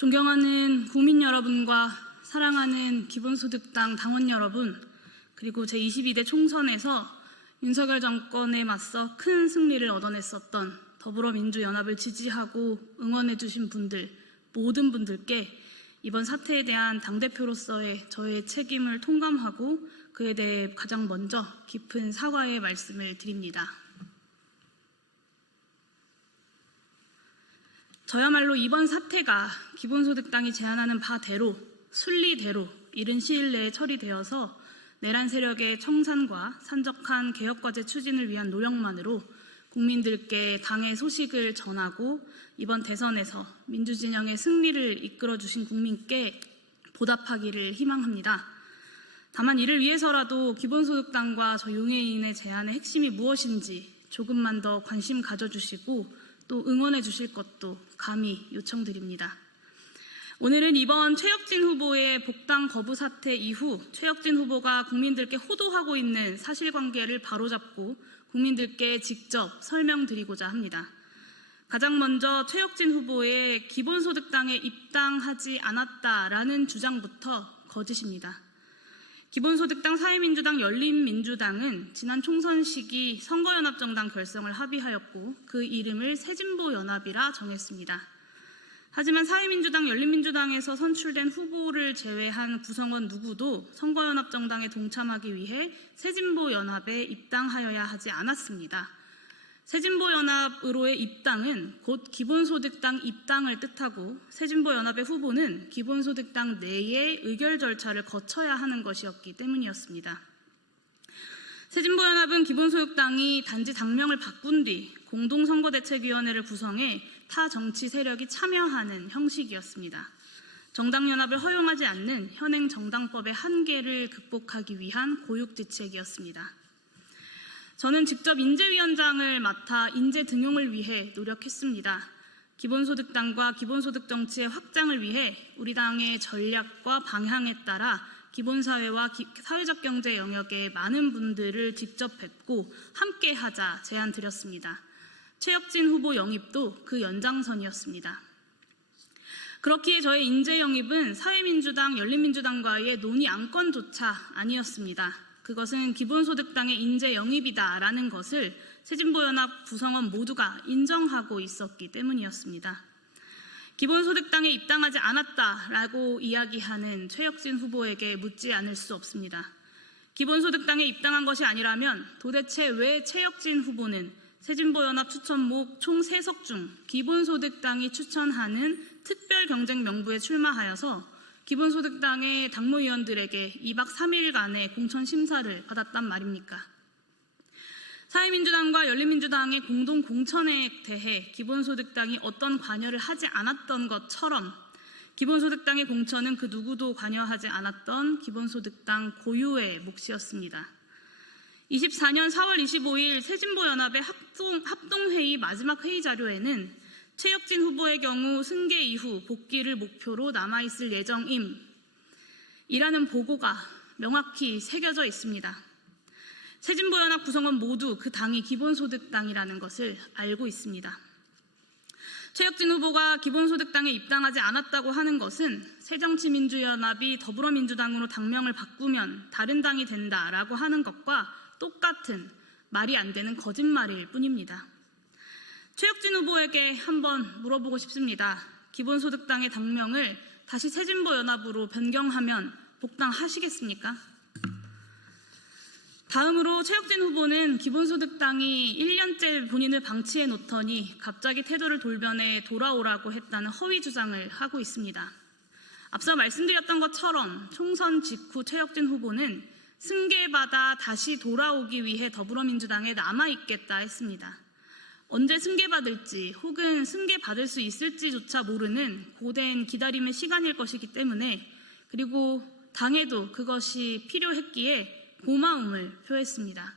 존경하는 국민 여러분과 사랑하는 기본소득당 당원 여러분, 그리고 제22대 총선에서 윤석열 정권에 맞서 큰 승리를 얻어냈었던 더불어민주연합을 지지하고 응원해주신 분들, 모든 분들께 이번 사태에 대한 당대표로서의 저의 책임을 통감하고 그에 대해 가장 먼저 깊은 사과의 말씀을 드립니다. 저야말로 이번 사태가 기본소득당이 제안하는 바대로 순리대로 이른 시일 내에 처리되어서 내란 세력의 청산과 산적한 개혁과제 추진을 위한 노력만으로 국민들께 당의 소식을 전하고 이번 대선에서 민주진영의 승리를 이끌어주신 국민께 보답하기를 희망합니다. 다만 이를 위해서라도 기본소득당과 저 용해인의 제안의 핵심이 무엇인지 조금만 더 관심 가져주시고 또 응원해 주실 것도 감히 요청드립니다. 오늘은 이번 최혁진 후보의 복당 거부 사태 이후 최혁진 후보가 국민들께 호도하고 있는 사실관계를 바로잡고 국민들께 직접 설명드리고자 합니다. 가장 먼저 최혁진 후보의 기본소득당에 입당하지 않았다라는 주장부터 거짓입니다. 기본소득당, 사회민주당, 열린민주당은 지난 총선 시기 선거연합정당 결성을 합의하였고 그 이름을 새진보연합이라 정했습니다. 하지만 사회민주당, 열린민주당에서 선출된 후보를 제외한 구성원 누구도 선거연합정당에 동참하기 위해 새진보연합에 입당하여야 하지 않았습니다. 새진보연합으로의 입당은 곧 기본소득당 입당을 뜻하고 새진보연합의 후보는 기본소득당 내의 의결 절차를 거쳐야 하는 것이었기 때문이었습니다. 새진보연합은 기본소득당이 단지 당명을 바꾼 뒤 공동선거대책위원회를 구성해 타 정치 세력이 참여하는 형식이었습니다. 정당연합을 허용하지 않는 현행 정당법의 한계를 극복하기 위한 고육지책이었습니다. 저는 직접 인재위원장을 맡아 인재 등용을 위해 노력했습니다. 기본소득당과 기본소득 정치의 확장을 위해 우리 당의 전략과 방향에 따라 기본사회와 사회적 경제 영역의 많은 분들을 직접 뵙고 함께하자 제안 드렸습니다. 최혁진 후보 영입도 그 연장선이었습니다. 그렇기에 저의 인재 영입은 사회민주당, 열린민주당과의 논의 안건조차 아니었습니다. 그것은 기본소득당의 인재 영입이다라는 것을 새진보연합 구성원 모두가 인정하고 있었기 때문이었습니다. 기본소득당에 입당하지 않았다라고 이야기하는 최혁진 후보에게 묻지 않을 수 없습니다. 기본소득당에 입당한 것이 아니라면 도대체 왜 최혁진 후보는 새진보연합 추천목 총 3석 중 기본소득당이 추천하는 특별경쟁명부에 출마하여서 기본소득당의 당무위원들에게 2박 3일간의 공천심사를 받았단 말입니까? 사회민주당과 열린민주당의 공동공천에 대해 기본소득당이 어떤 관여를 하지 않았던 것처럼 기본소득당의 공천은 그 누구도 관여하지 않았던 기본소득당 고유의 몫이었습니다. 24년 4월 25일 새진보연합의 합동회의 마지막 회의 자료에는 최혁진 후보의 경우 승계 이후 복귀를 목표로 남아있을 예정임 이라는 보고가 명확히 새겨져 있습니다. 새진보연합 구성원 모두 그 당이 기본소득당이라는 것을 알고 있습니다. 최혁진 후보가 기본소득당에 입당하지 않았다고 하는 것은 새정치민주연합이 더불어민주당으로 당명을 바꾸면 다른 당이 된다라고 하는 것과 똑같은 말이 안 되는 거짓말일 뿐입니다. 최혁진 후보에게 한번 물어보고 싶습니다. 기본소득당의 당명을 다시 새진보연합으로 변경하면 복당하시겠습니까? 다음으로 최혁진 후보는 기본소득당이 1년째 본인을 방치해 놓더니 갑자기 태도를 돌변해 돌아오라고 했다는 허위 주장을 하고 있습니다. 앞서 말씀드렸던 것처럼 총선 직후 최혁진 후보는 승계받아 다시 돌아오기 위해 더불어민주당에 남아있겠다 했습니다. 언제 승계받을지 혹은 승계받을 수 있을지조차 모르는 고된 기다림의 시간일 것이기 때문에 그리고 당에도 그것이 필요했기에 고마움을 표했습니다.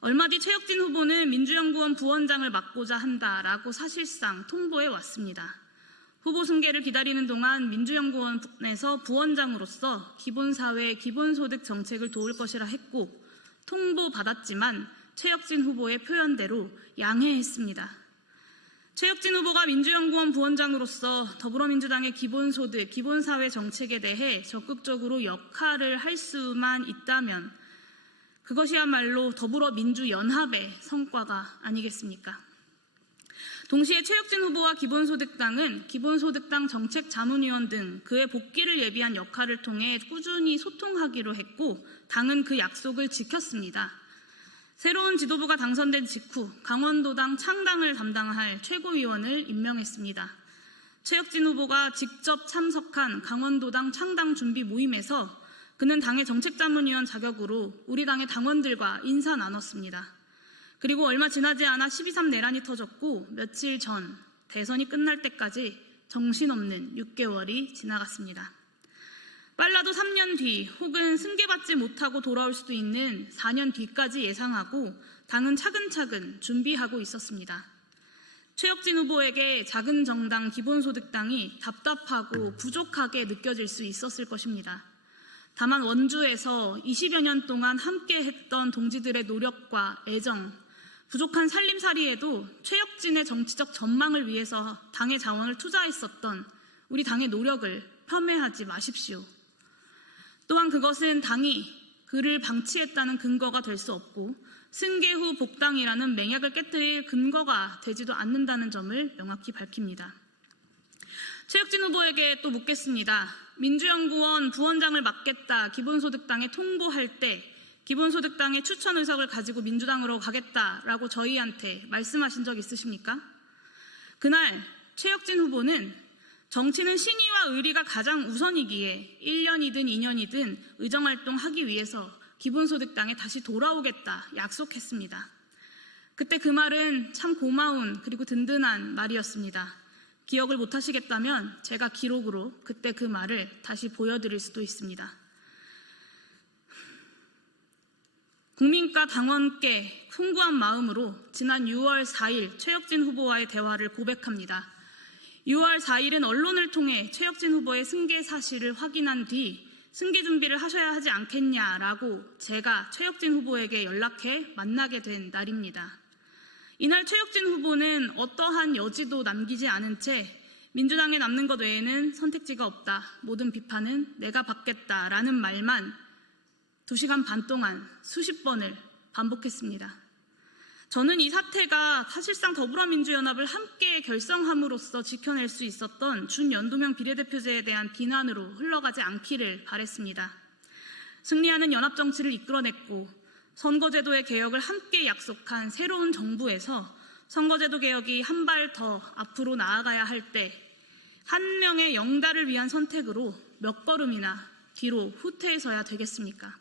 얼마 뒤 최혁진 후보는 민주연구원 부원장을 맡고자 한다라고 사실상 통보해 왔습니다. 후보 승계를 기다리는 동안 민주연구원에서 부원장으로서 기본사회, 기본소득 정책을 도울 것이라 했고 통보받았지만 최혁진 후보의 표현대로 양해했습니다. 최혁진 후보가 민주연구원 부원장으로서 더불어민주당의 기본소득, 기본사회 정책에 대해 적극적으로 역할을 할 수만 있다면 그것이야말로 더불어민주연합의 성과가 아니겠습니까? 동시에 최혁진 후보와 기본소득당은 기본소득당 정책자문위원 등 그의 복귀를 예비한 역할을 통해 꾸준히 소통하기로 했고 당은 그 약속을 지켰습니다. 새로운 지도부가 당선된 직후 강원도당 창당을 담당할 최고위원을 임명했습니다. 최혁진 후보가 직접 참석한 강원도당 창당 준비 모임에서 그는 당의 정책자문위원 자격으로 우리 당의 당원들과 인사 나눴습니다. 그리고 얼마 지나지 않아 12.3 내란이 터졌고 며칠 전 대선이 끝날 때까지 정신없는 6개월이 지나갔습니다. 빨라도 3년 뒤 혹은 승계받지 못하고 돌아올 수도 있는 4년 뒤까지 예상하고 당은 차근차근 준비하고 있었습니다. 최혁진 후보에게 작은 정당 기본소득당이 답답하고 부족하게 느껴질 수 있었을 것입니다. 다만 원주에서 20여 년 동안 함께했던 동지들의 노력과 애정, 부족한 살림살이에도 최혁진의 정치적 전망을 위해서 당의 자원을 투자했었던 우리 당의 노력을 폄훼하지 마십시오. 또한 그것은 당이 그를 방치했다는 근거가 될 수 없고 승계 후 복당이라는 맹약을 깨뜨릴 근거가 되지도 않는다는 점을 명확히 밝힙니다. 최혁진 후보에게 또 묻겠습니다. 민주연구원 부원장을 맡겠다 기본소득당에 통보할 때 기본소득당의 추천 의석을 가지고 민주당으로 가겠다라고 저희한테 말씀하신 적 있으십니까? 그날 최혁진 후보는 정치는 신의와 의리가 가장 우선이기에 1년이든 2년이든 의정활동하기 위해서 기본소득당에 다시 돌아오겠다 약속했습니다. 그때 그 말은 참 고마운 그리고 든든한 말이었습니다. 기억을 못하시겠다면 제가 기록으로 그때 그 말을 다시 보여드릴 수도 있습니다. 국민과 당원께 풍부한 마음으로 지난 6월 4일 최혁진 후보와의 대화를 고백합니다. 6월 4일은 언론을 통해 최혁진 후보의 승계 사실을 확인한 뒤 승계 준비를 하셔야 하지 않겠냐라고 제가 최혁진 후보에게 연락해 만나게 된 날입니다. 이날 최혁진 후보는 어떠한 여지도 남기지 않은 채 민주당에 남는 것 외에는 선택지가 없다. 모든 비판은 내가 받겠다라는 말만 2시간 반 동안 수십 번을 반복했습니다. 저는 이 사태가 사실상 더불어민주연합을 함께 결성함으로써 지켜낼 수 있었던 준연동형 비례대표제에 대한 비난으로 흘러가지 않기를 바랬습니다. 승리하는 연합정치를 이끌어냈고 선거제도의 개혁을 함께 약속한 새로운 정부에서 선거제도 개혁이 한 발 더 앞으로 나아가야 할 때 한 명의 영달을 위한 선택으로 몇 걸음이나 뒤로 후퇴해서야 되겠습니까?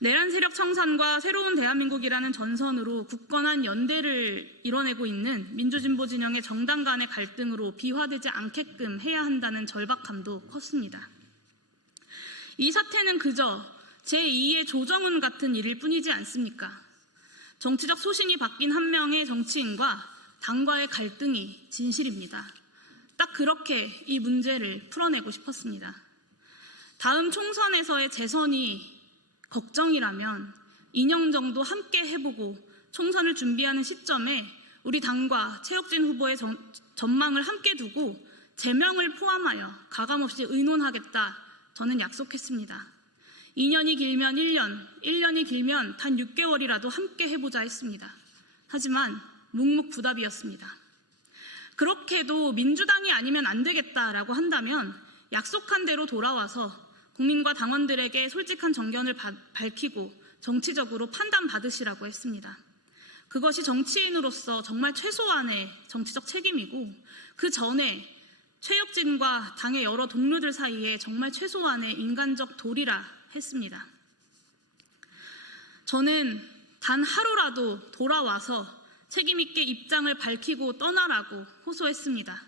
내란 세력 청산과 새로운 대한민국이라는 전선으로 굳건한 연대를 이뤄내고 있는 민주진보 진영의 정당 간의 갈등으로 비화되지 않게끔 해야 한다는 절박함도 컸습니다. 이 사태는 그저 제2의 조정훈 같은 일일 뿐이지 않습니까? 정치적 소신이 바뀐 한 명의 정치인과 당과의 갈등이 진실입니다. 딱 그렇게 이 문제를 풀어내고 싶었습니다. 다음 총선에서의 재선이 걱정이라면 2년 정도 함께 해보고 총선을 준비하는 시점에 우리 당과 최혁진 후보의 전망을 함께 두고 제명을 포함하여 가감없이 의논하겠다 저는 약속했습니다. 2년이 길면 1년, 1년이 길면 단 6개월이라도 함께 해보자 했습니다. 하지만 묵묵부답이었습니다. 그렇게도 민주당이 아니면 안 되겠다라고 한다면 약속한 대로 돌아와서 국민과 당원들에게 솔직한 정견을 밝히고 정치적으로 판단받으시라고 했습니다. 그것이 정치인으로서 정말 최소한의 정치적 책임이고 그 전에 최혁진과 당의 여러 동료들 사이에 정말 최소한의 인간적 도리라 했습니다. 저는 단 하루라도 돌아와서 책임있게 입장을 밝히고 떠나라고 호소했습니다.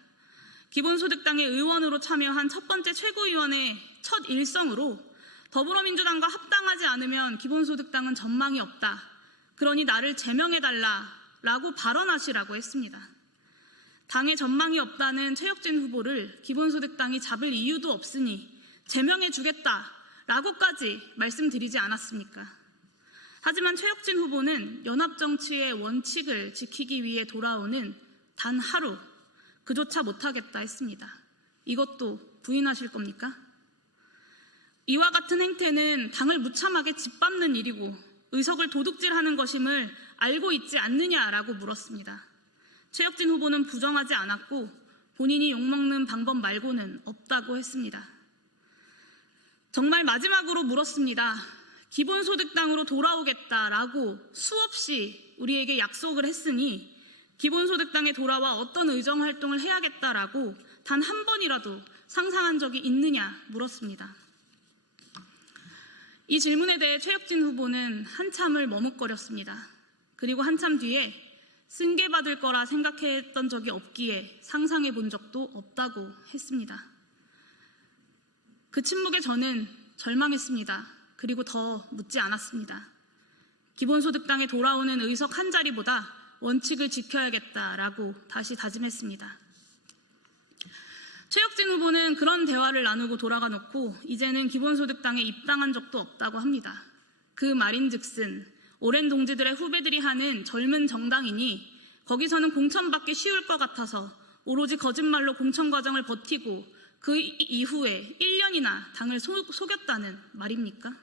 기본소득당의 의원으로 참여한 첫 번째 최고위원의 첫 일성으로 더불어민주당과 합당하지 않으면 기본소득당은 전망이 없다. 그러니 나를 제명해달라라고 발언하시라고 했습니다. 당의 전망이 없다는 최혁진 후보를 기본소득당이 잡을 이유도 없으니 제명해주겠다라고까지 말씀드리지 않았습니까? 하지만 최혁진 후보는 연합정치의 원칙을 지키기 위해 돌아오는 단 하루 그조차 못하겠다 했습니다. 이것도 부인하실 겁니까? 이와 같은 행태는 당을 무참하게 짓밟는 일이고 의석을 도둑질하는 것임을 알고 있지 않느냐라고 물었습니다. 최혁진 후보는 부정하지 않았고 본인이 욕먹는 방법 말고는 없다고 했습니다. 정말 마지막으로 물었습니다. 기본소득당으로 돌아오겠다라고 수없이 우리에게 약속을 했으니 기본소득당에 돌아와 어떤 의정활동을 해야겠다라고 단 한 번이라도 상상한 적이 있느냐 물었습니다. 이 질문에 대해 최혁진 후보는 한참을 머뭇거렸습니다. 그리고 한참 뒤에 승계받을 거라 생각했던 적이 없기에 상상해 본 적도 없다고 했습니다. 그 침묵에 저는 절망했습니다. 그리고 더 묻지 않았습니다. 기본소득당에 돌아오는 의석 한 자리보다 원칙을 지켜야겠다라고 다시 다짐했습니다. 최혁진 후보는 그런 대화를 나누고 돌아가 놓고 이제는 기본소득당에 입당한 적도 없다고 합니다. 그 말인즉슨 오랜 동지들의 후배들이 하는 젊은 정당이니 거기서는 공천받기 쉬울 것 같아서 오로지 거짓말로 공천 과정을 버티고 그 이후에 1년이나 당을 속였다는 말입니까?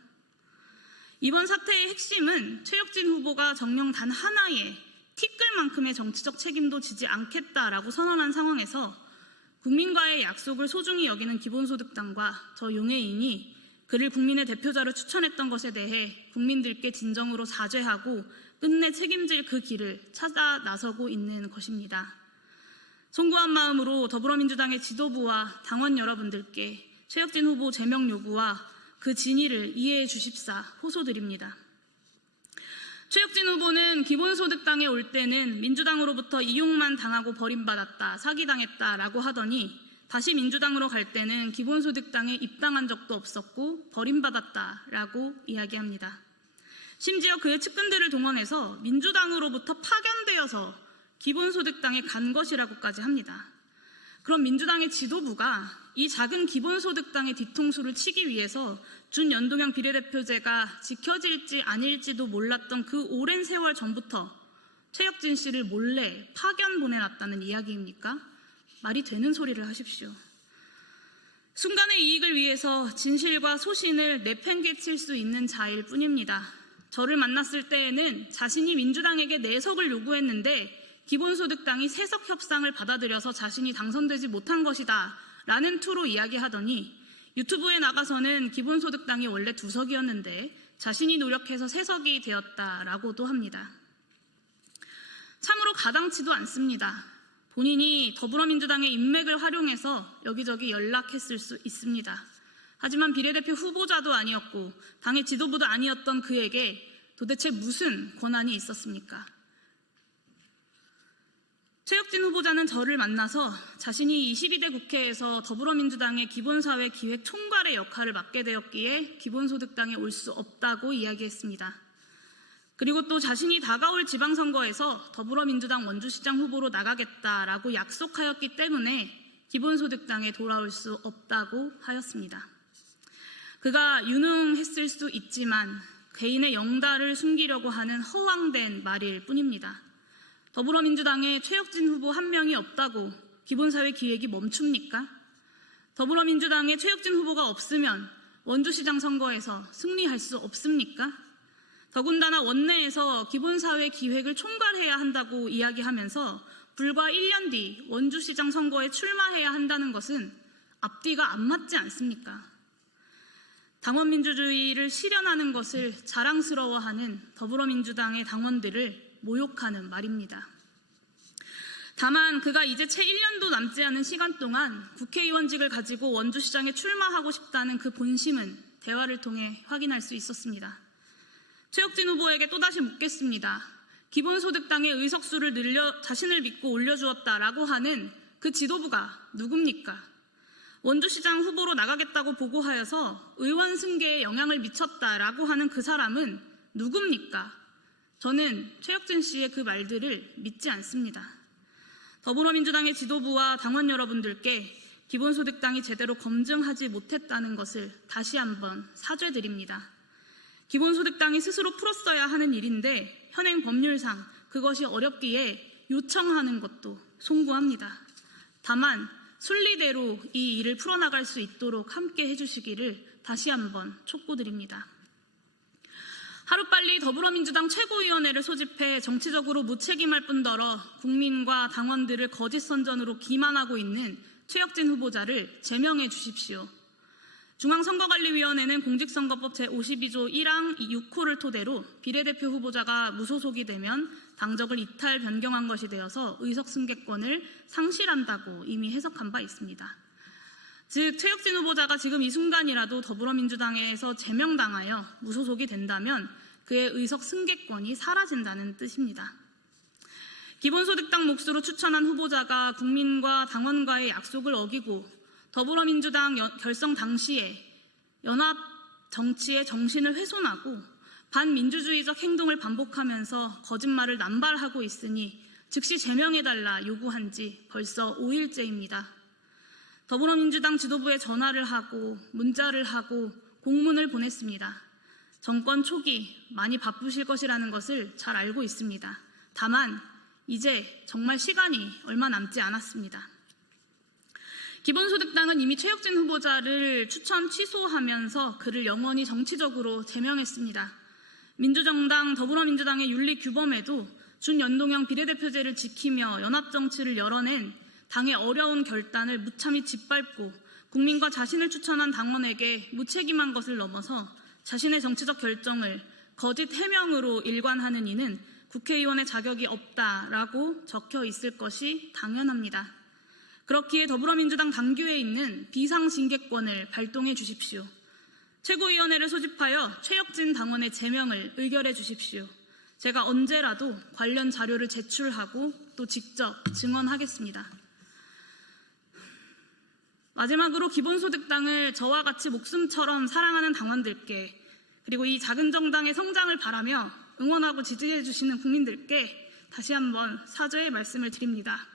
이번 사태의 핵심은 최혁진 후보가 정녕 단 하나의 티끌만큼의 정치적 책임도 지지 않겠다라고 선언한 상황에서 국민과의 약속을 소중히 여기는 기본소득당과 저 용해인이 그를 국민의 대표자로 추천했던 것에 대해 국민들께 진정으로 사죄하고 끝내 책임질 그 길을 찾아 나서고 있는 것입니다. 송구한 마음으로 더불어민주당의 지도부와 당원 여러분들께 최혁진 후보 제명 요구와 그 진위를 이해해 주십사 호소드립니다. 최혁진 후보는 기본소득당에 올 때는 민주당으로부터 이용만 당하고 버림받았다, 사기당했다라고 하더니 다시 민주당으로 갈 때는 기본소득당에 입당한 적도 없었고 버림받았다라고 이야기합니다. 심지어 그의 측근들을 동원해서 민주당으로부터 파견되어서 기본소득당에 간 것이라고까지 합니다. 그럼 민주당의 지도부가 이 작은 기본소득당의 뒤통수를 치기 위해서 준연동형 비례대표제가 지켜질지 아닐지도 몰랐던 그 오랜 세월 전부터 최혁진 씨를 몰래 파견 보내놨다는 이야기입니까? 말이 되는 소리를 하십시오. 순간의 이익을 위해서 진실과 소신을 내팽개칠 수 있는 자일 뿐입니다. 저를 만났을 때에는 자신이 민주당에게 4석을 요구했는데 기본소득당이 3석 협상을 받아들여서 자신이 당선되지 못한 것이다 라는 투로 이야기하더니 유튜브에 나가서는 기본소득당이 원래 2석이었는데 자신이 노력해서 3석이 되었다라고도 합니다. 참으로 가당치도 않습니다. 본인이 더불어민주당의 인맥을 활용해서 여기저기 연락했을 수 있습니다. 하지만 비례대표 후보자도 아니었고 당의 지도부도 아니었던 그에게 도대체 무슨 권한이 있었습니까? 최혁진 후보자는 저를 만나서 자신이 22대 국회에서 더불어민주당의 기본사회 기획 총괄의 역할을 맡게 되었기에 기본소득당에 올 수 없다고 이야기했습니다. 그리고 또 자신이 다가올 지방선거에서 더불어민주당 원주시장 후보로 나가겠다라고 약속하였기 때문에 기본소득당에 돌아올 수 없다고 하였습니다. 그가 유능했을 수 있지만 개인의 영달을 숨기려고 하는 허황된 말일 뿐입니다. 더불어민주당에 최혁진 후보 한 명이 없다고 기본사회 기획이 멈춥니까? 더불어민주당에 최혁진 후보가 없으면 원주시장 선거에서 승리할 수 없습니까? 더군다나 원내에서 기본사회 기획을 총괄해야 한다고 이야기하면서 불과 1년 뒤 원주시장 선거에 출마해야 한다는 것은 앞뒤가 안 맞지 않습니까? 당원민주주의를 실현하는 것을 자랑스러워하는 더불어민주당의 당원들을 모욕하는 말입니다. 다만 그가 이제 채 1년도 남지 않은 시간 동안 국회의원직을 가지고 원주시장에 출마하고 싶다는 그 본심은 대화를 통해 확인할 수 있었습니다. 최혁진 후보에게 또다시 묻겠습니다. 기본소득당의 의석수를 늘려 자신을 믿고 올려주었다라고 하는 그 지도부가 누굽니까? 원주시장 후보로 나가겠다고 보고하여서 의원 승계에 영향을 미쳤다라고 하는 그 사람은 누굽니까? 저는 최혁진 씨의 그 말들을 믿지 않습니다. 더불어민주당의 지도부와 당원 여러분들께 기본소득당이 제대로 검증하지 못했다는 것을 다시 한번 사죄드립니다. 기본소득당이 스스로 풀었어야 하는 일인데 현행 법률상 그것이 어렵기에 요청하는 것도 송구합니다. 다만 순리대로 이 일을 풀어나갈 수 있도록 함께 해주시기를 다시 한번 촉구드립니다. 하루빨리 더불어민주당 최고위원회를 소집해 정치적으로 무책임할 뿐더러 국민과 당원들을 거짓 선전으로 기만하고 있는 최혁진 후보자를 제명해 주십시오. 중앙선거관리위원회는 공직선거법 제52조 1항 6호를 토대로 비례대표 후보자가 무소속이 되면 당적을 이탈 변경한 것이 되어서 의석 승계권을 상실한다고 이미 해석한 바 있습니다. 즉 최혁진 후보자가 지금 이 순간이라도 더불어민주당에서 제명당하여 무소속이 된다면 그의 의석 승계권이 사라진다는 뜻입니다. 기본소득당 몫으로 추천한 후보자가 국민과 당원과의 약속을 어기고 더불어민주당 결성 당시에 연합 정치의 정신을 훼손하고 반민주주의적 행동을 반복하면서 거짓말을 남발하고 있으니 즉시 제명해달라 요구한 지 벌써 5일째입니다. 더불어민주당 지도부에 전화를 하고 문자를 하고 공문을 보냈습니다. 정권 초기 많이 바쁘실 것이라는 것을 잘 알고 있습니다. 다만 이제 정말 시간이 얼마 남지 않았습니다. 기본소득당은 이미 최혁진 후보자를 추천 취소하면서 그를 영원히 정치적으로 제명했습니다. 민주정당 더불어민주당의 윤리규범에도 준연동형 비례대표제를 지키며 연합정치를 열어낸 당의 어려운 결단을 무참히 짓밟고 국민과 자신을 추천한 당원에게 무책임한 것을 넘어서 자신의 정치적 결정을 거짓 해명으로 일관하는 이는 국회의원의 자격이 없다라고 적혀 있을 것이 당연합니다. 그렇기에 더불어민주당 당규에 있는 비상징계권을 발동해 주십시오. 최고위원회를 소집하여 최혁진 당원의 제명을 의결해 주십시오. 제가 언제라도 관련 자료를 제출하고 또 직접 증언하겠습니다. 마지막으로 기본소득당을 저와 같이 목숨처럼 사랑하는 당원들께 그리고 이 작은 정당의 성장을 바라며 응원하고 지지해 주시는 국민들께 다시 한번 사죄의 말씀을 드립니다.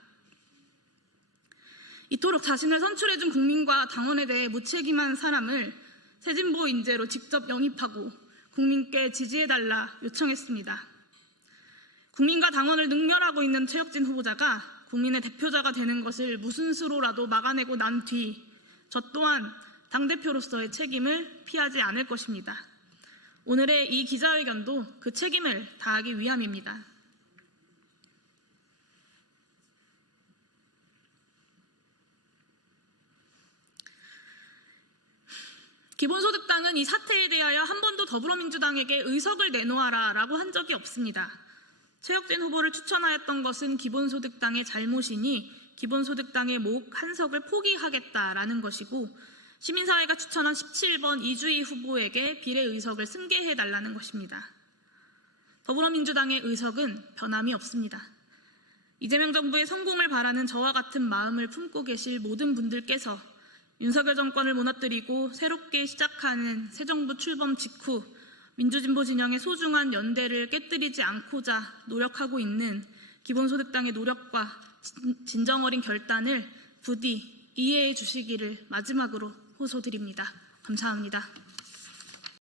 이토록 자신을 선출해준 국민과 당원에 대해 무책임한 사람을 새진보 인재로 직접 영입하고 국민께 지지해달라 요청했습니다. 국민과 당원을 능멸하고 있는 최혁진 후보자가 국민의 대표자가 되는 것을 무슨 수로라도 막아내고 난 뒤 저 또한 당대표로서의 책임을 피하지 않을 것입니다. 오늘의 이 기자회견도 그 책임을 다하기 위함입니다. 기본소득당은 이 사태에 대하여 한 번도 더불어민주당에게 의석을 내놓아라 라고 한 적이 없습니다. 최혁진 후보를 추천하였던 것은 기본소득당의 잘못이니 기본소득당의 목 한 석을 포기하겠다라는 것이고 시민사회가 추천한 17번 이주희 후보에게 비례의석을 승계해달라는 것입니다. 더불어민주당의 의석은 변함이 없습니다. 이재명 정부의 성공을 바라는 저와 같은 마음을 품고 계실 모든 분들께서 윤석열 정권을 무너뜨리고 새롭게 시작하는 새 정부 출범 직후 민주진보 진영의 소중한 연대를 깨뜨리지 않고자 노력하고 있는 기본소득당의 노력과 진정 어린 결단을 부디 이해해 주시기를 마지막으로 호소드립니다. 감사합니다.